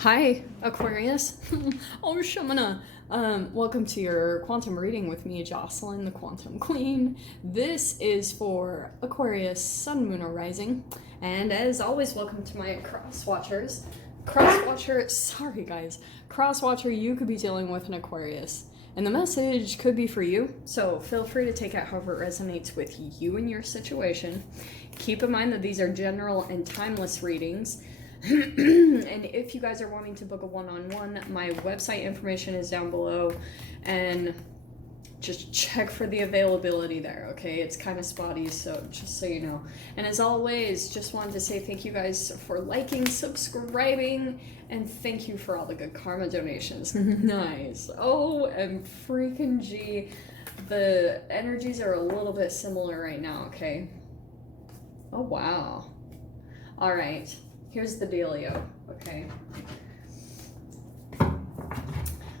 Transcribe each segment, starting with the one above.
Hi, Aquarius. Oh, Shamana. Welcome to your quantum reading with me, Jocelyn, the Quantum Queen. This is for Aquarius, Sun, Moon, or Rising. And as always, welcome to my cross watchers. Sorry guys. Cross watcher, you could be dealing with an Aquarius. And the message could be for you, so feel free to take it however it resonates with you and your situation. Keep in mind that these are general and timeless readings. And if you guys are wanting to book a one-on-one, my website information is down below, and just check for the availability there, okay? It's kind of spotty, so just so you know. And as always, just wanted to say thank you guys for liking, subscribing, and thank you for all the good karma donations. Nice. Oh, and freaking G, the energies are a little bit similar right now, okay? Oh, wow. All right. Here's the dealio, okay?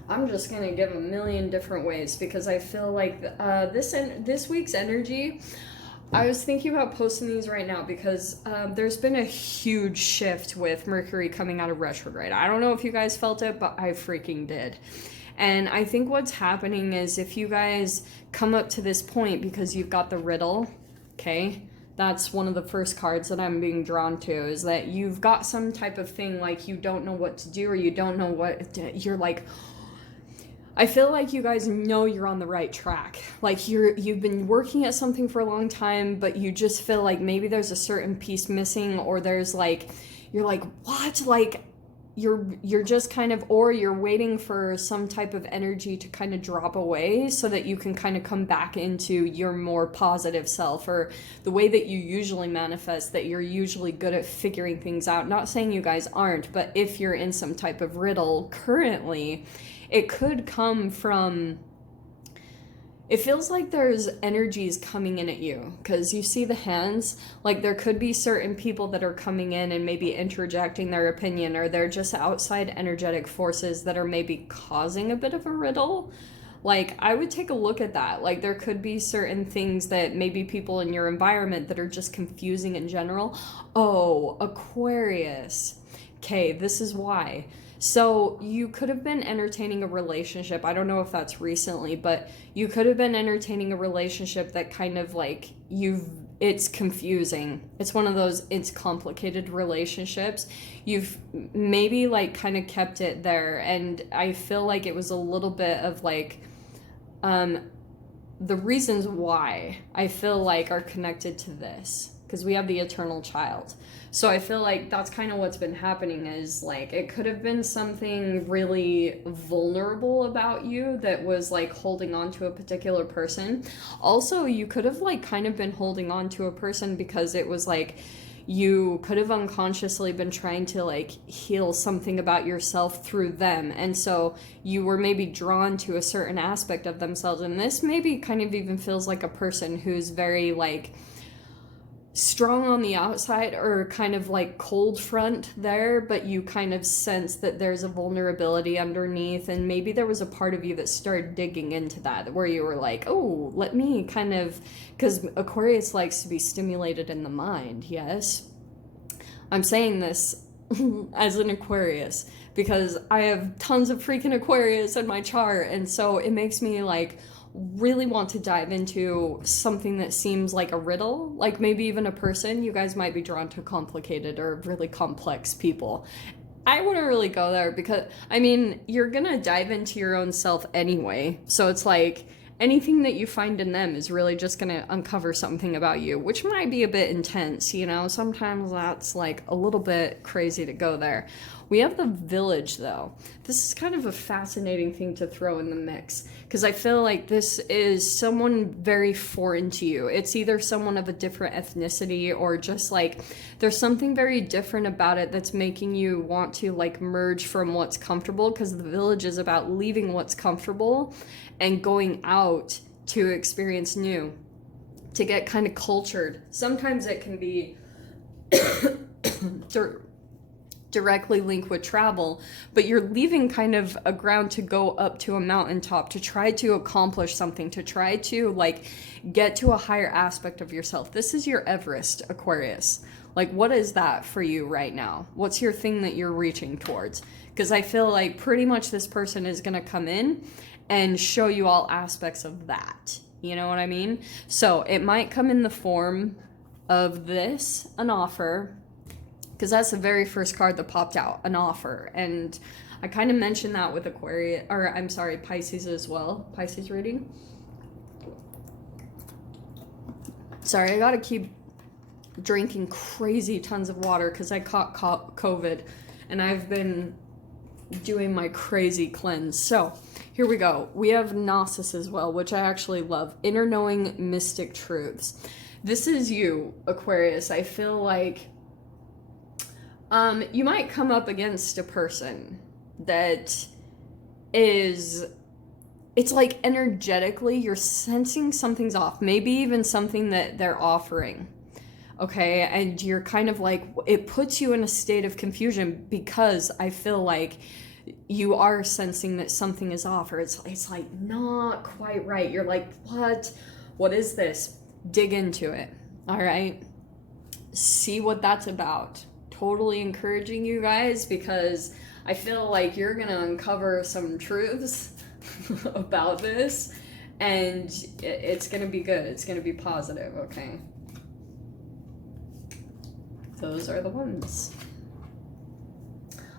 I'm just gonna give a million different ways because I feel like this week's energy, I was thinking about posting these right now because there's been a huge shift with Mercury coming out of retrograde. I don't know if you guys felt it, but I freaking did. And I think what's happening is if you guys come up to this point because you've got the riddle, okay? That's one of the first cards that I'm being drawn to, is that you've got some type of thing like you don't know what to do, or you don't know what you're like. I feel like you guys know you're on the right track. Like you've been working at something for a long time, but you just feel like maybe there's a certain piece missing, or there's like, you're like, what? Like you're just kind of, or you're waiting for some type of energy to kind of drop away so that you can kind of come back into your more positive self, or the way that you usually manifest, that you're usually good at figuring things out. Not saying you guys aren't, but if you're in some type of riddle currently, it could come from, it feels like there's energies coming in at you, because you see the hands, like there could be certain people that are coming in and maybe interjecting their opinion, or they're just outside energetic forces that are maybe causing a bit of a riddle. Like, I would take a look at that. Like, there could be certain things that maybe people in your environment that are just confusing in general. Oh, Aquarius. Okay, this is why. So you could have been entertaining a relationship. I don't know if that's recently, but you could have been entertaining a relationship that kind of like it's confusing. It's one of those, it's complicated relationships. You've maybe like kind of kept it there. And I feel like it was a little bit of like, the reasons why I feel like are connected to this, because we have the eternal child. So I feel like that's kind of what's been happening, is like it could have been something really vulnerable about you that was like holding on to a particular person. Also, you could have like kind of been holding on to a person because it was like you could have unconsciously been trying to like heal something about yourself through them, and so you were maybe drawn to a certain aspect of themselves. And this maybe kind of even feels like a person who's very like strong on the outside, or kind of like cold front there, but you kind of sense that there's a vulnerability underneath, and maybe there was a part of you that started digging into that, where you were like, oh, let me kind of, because Aquarius likes to be stimulated in the mind. Yes, I'm saying this as an Aquarius because I have tons of freaking Aquarius in my chart, and so it makes me like really want to dive into something that seems like a riddle, like maybe even a person. You guys might be drawn to complicated or really complex people. I wouldn't really go there because, I mean, you're gonna dive into your own self anyway, so it's like anything that you find in them is really just gonna uncover something about you, which might be a bit intense, you know? Sometimes that's like a little bit crazy to go there. We have the village, though. This is kind of a fascinating thing to throw in the mix, because I feel like this is someone very foreign to you. It's either someone of a different ethnicity, or just like there's something very different about it that's making you want to like merge from what's comfortable, because the village is about leaving what's comfortable and going out to experience new, to get kind of cultured. Sometimes it can be directly linked with travel, but you're leaving kind of a ground to go up to a mountaintop to try to accomplish something, to try to like get to a higher aspect of yourself. This is your Everest, Aquarius. Like, what is that for you right now? What's your thing that you're reaching towards? Because I feel like pretty much this person is going to come in and show you all aspects of that. You know what I mean? So it might come in the form of this, an offer, because that's the very first card that popped out, an offer. And I kind of mentioned that with Aquarius, or I'm sorry, Pisces as well, Pisces reading. Sorry, I gotta keep drinking crazy tons of water because I caught COVID and I've been doing my crazy cleanse. So here we go. We have Gnosis as well, which I actually love. Inner knowing mystic truths. This is you, Aquarius. I feel like you might come up against a person that is, it's like energetically you're sensing something's off, maybe even something that they're offering, okay? And you're kind of like, it puts you in a state of confusion because I feel like you are sensing that something is off, or it's like not quite right. You're like, what is this? Dig into it, all right? See what that's about. Totally encouraging you guys, because I feel like you're gonna uncover some truths about this, and it's gonna be good. It's gonna be positive, okay? Those are the ones.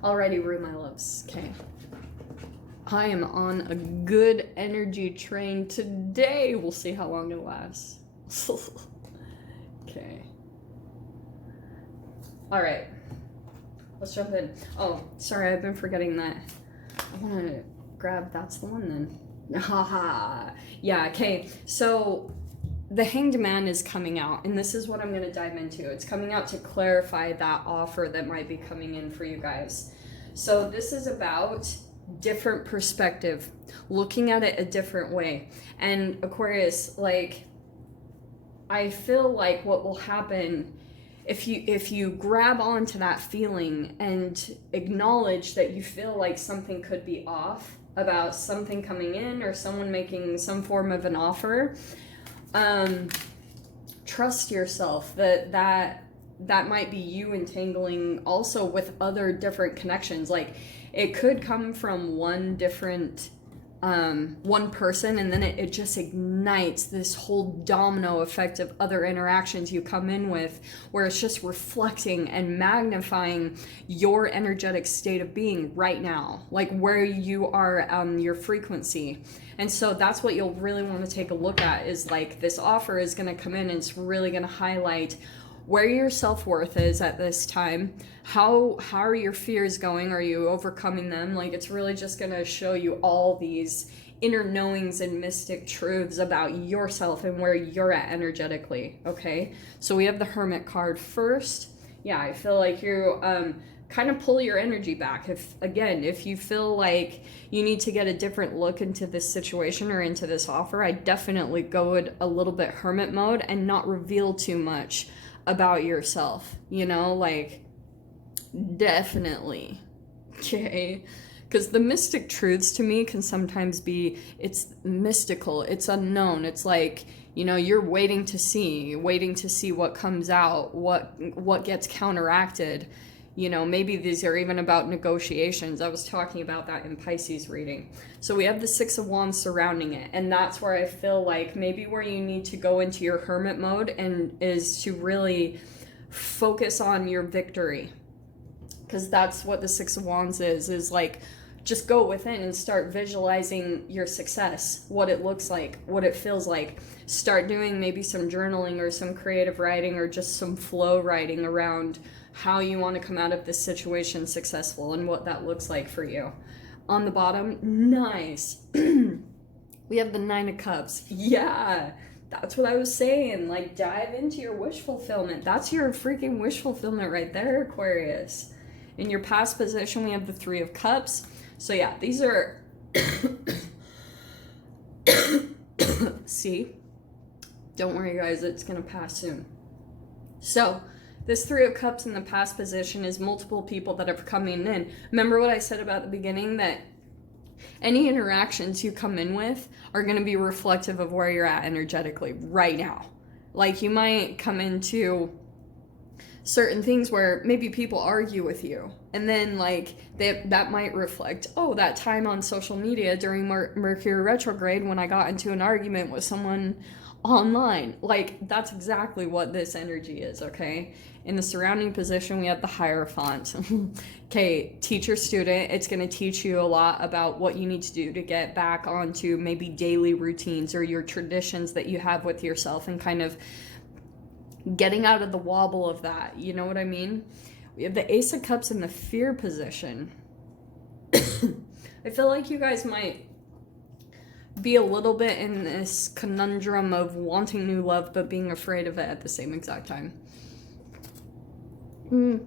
Alrighty, Rue, my loves. Okay. I am on a good energy train today. We'll see how long it lasts. Okay. Alright. Let's jump in. Oh, sorry, I've been forgetting that. I want to grab, that's the one then. Haha. Yeah, okay. So the Hanged Man is coming out, and this is what I'm going to dive into. It's coming out to clarify that offer that might be coming in for you guys. So this is about different perspective, looking at it a different way. And Aquarius, like, I feel like what will happen if you grab onto that feeling and acknowledge that you feel like something could be off about something coming in or someone making some form of an offer, trust yourself that might be you entangling also with other different connections. Like, it could come from one different one person, and then it just ignites this whole domino effect of other interactions you come in with, where it's just reflecting and magnifying your energetic state of being right now, like where you are, your frequency. And so that's what you'll really want to take a look at, is like, this offer is going to come in and it's really going to highlight where your self-worth is at this time. How are your fears going? Are you overcoming them? Like, it's really just going to show you all these inner knowings and mystic truths about yourself and where you're at energetically, okay? So we have the Hermit card first. Yeah, I feel like you kind of pull your energy back. If you feel like you need to get a different look into this situation or into this offer, I definitely go in a little bit Hermit mode and not reveal too much about yourself, you know, like, definitely, okay? Because the mystic truths to me can sometimes be, it's mystical, it's unknown, it's like, you know, you're waiting to see what comes out, what gets counteracted. You know, maybe these are even about negotiations. I was talking about that in Pisces reading. So we have the Six of Wands surrounding it. And that's where I feel like maybe where you need to go into your Hermit mode and is to really focus on your victory. Because that's what the Six of Wands is like, just go within and start visualizing your success, what it looks like, what it feels like. Start doing maybe some journaling or some creative writing or just some flow writing around how you want to come out of this situation successful and what that looks like for you. On the bottom, nice. We have the Nine of Cups. Yeah, that's what I was saying. Like, dive into your wish fulfillment. That's your freaking wish fulfillment right there, Aquarius. In your past position, we have the Three of Cups. So yeah, these are... See? Don't worry, guys. It's going to pass soon. So... this Three of Cups in the past position is multiple people that are coming in. Remember what I said about the beginning, that any interactions you come in with are going to be reflective of where you're at energetically right now. Like, you might come into certain things where maybe people argue with you, and then like that might reflect, oh, that time on social media during Mercury retrograde when I got into an argument with someone online. Like, that's exactly what this energy is. Okay, in the surrounding position we have the Hierophant. Okay, teacher student, it's going to teach you a lot about what you need to do to get back onto maybe daily routines or your traditions that you have with yourself, and kind of getting out of the wobble of that. You know what I mean? We have the Ace of Cups in the fear position. I feel like you guys might be a little bit in this conundrum of wanting new love but being afraid of it at the same exact time. And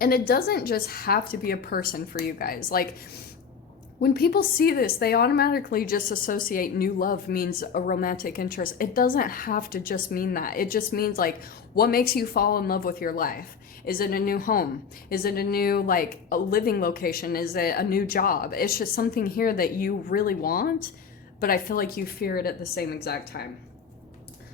it doesn't just have to be a person for you guys. Like, when people see this, they automatically just associate new love means a romantic interest. It doesn't have to just mean that. It just means, like, what makes you fall in love with your life? Is it a new home? Is it a new, like, a living location? Is it a new job? It's just something here that you really want, but I feel like you fear it at the same exact time.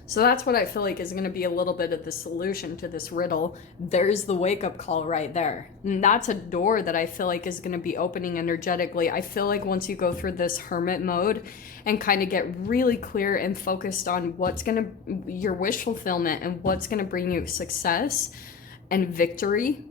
So that's what I feel like is going to be a little bit of the solution to this riddle. There's the wake-up call right there. And that's a door that I feel like is going to be opening energetically. I feel like once you go through this hermit mode and kind of get really clear and focused on what's going to, your wish fulfillment and what's going to bring you success and victory,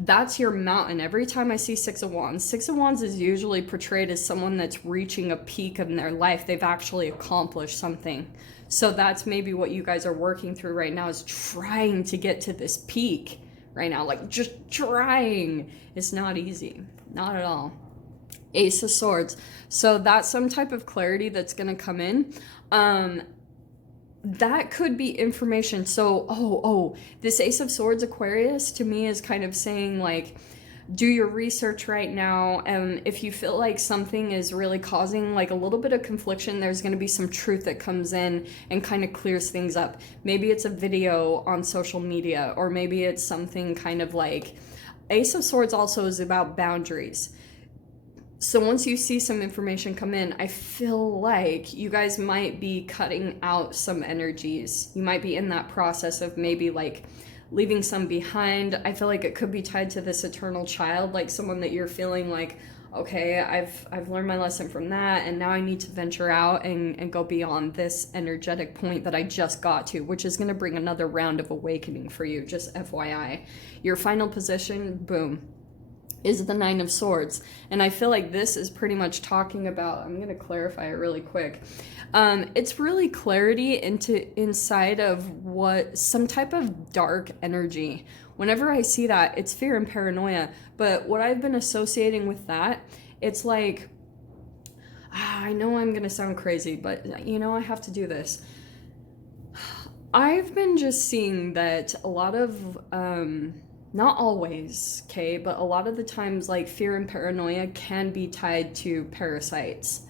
that's your mountain. Every time I see Six of Wands is usually portrayed as someone that's reaching a peak in their life. They've actually accomplished something. So that's maybe what you guys are working through right now, is trying to get to this peak right now. Like, just trying. It's not easy. Not at all. Ace of Swords. So that's some type of clarity that's going to come in. That could be information. So, this Ace of Swords Aquarius to me is kind of saying, like, do your research right now, and if you feel like something is really causing like a little bit of confliction, there's going to be some truth that comes in and kind of clears things up. Maybe it's a video on social media, or maybe it's something kind of like, Ace of Swords also is about boundaries. So once you see some information come in, I feel like you guys might be cutting out some energies. You might be in that process of maybe like leaving some behind. I feel like it could be tied to this eternal child, like someone that you're feeling like, okay, I've learned my lesson from that, and now I need to venture out and go beyond this energetic point that I just got to, which is going to bring another round of awakening for you, just FYI. Your final position, boom, is the Nine of Swords. And I feel like this is pretty much talking about, I'm going to clarify it really quick. It's really clarity inside of what, some type of dark energy. Whenever I see that, it's fear and paranoia. But what I've been associating with that, it's like, I know I'm going to sound crazy, but you know, I have to do this. I've been just seeing that a lot of, not always, okay, but a lot of the times, like, fear and paranoia can be tied to parasites,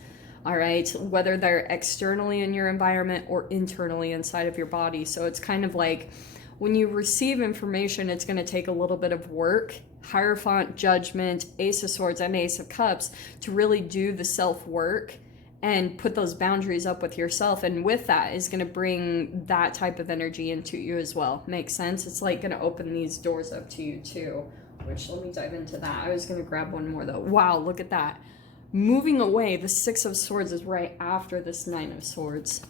all right? Whether they're externally in your environment or internally inside of your body. So it's kind of like, when you receive information, it's going to take a little bit of work, Hierophant, Judgment, Ace of Swords, and Ace of Cups, to really do the self-work and put those boundaries up with yourself. And with that is going to bring that type of energy into you as well. Makes sense? It's like going to open these doors up to you too, which, let me dive into that. I was going to grab one more though. Wow, look at that. Moving away, the Six of Swords is right after this Nine of Swords.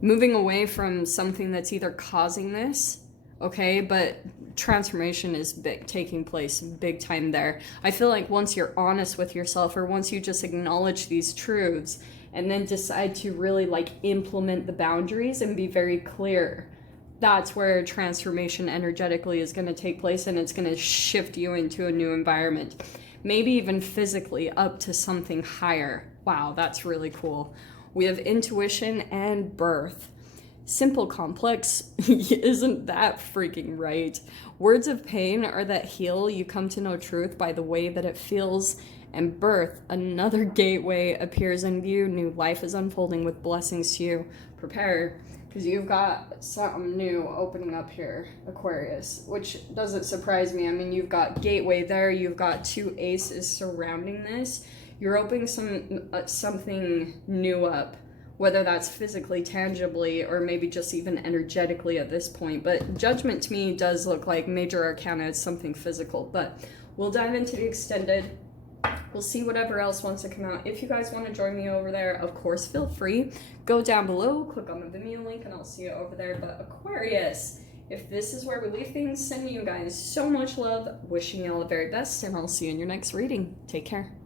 Moving away from something that's either causing this, okay, but transformation is taking place big time there. I feel like once you're honest with yourself, or once you just acknowledge these truths and then decide to really like implement the boundaries and be very clear, that's where transformation energetically is going to take place, and it's going to shift you into a new environment, maybe even physically up to something higher. Wow, that's really cool. We have intuition and birth. Simple, complex, isn't that freaking right? Words of pain are that heal. You come to know truth by the way that it feels. And birth, another gateway appears in view. New life is unfolding with blessings to you. Prepare, because you've got something new opening up here, Aquarius, which doesn't surprise me. I mean, you've got gateway there. You've got two aces surrounding this. You're opening something new up whether that's physically, tangibly, or maybe just even energetically at this point. But Judgment to me does look like Major Arcana is something physical. But we'll dive into the extended. We'll see whatever else wants to come out. If you guys want to join me over there, of course, feel free. Go down below, click on the Vimeo link, and I'll see you over there. But Aquarius, if this is where we leave things, sending you guys so much love, wishing you all the very best, and I'll see you in your next reading. Take care.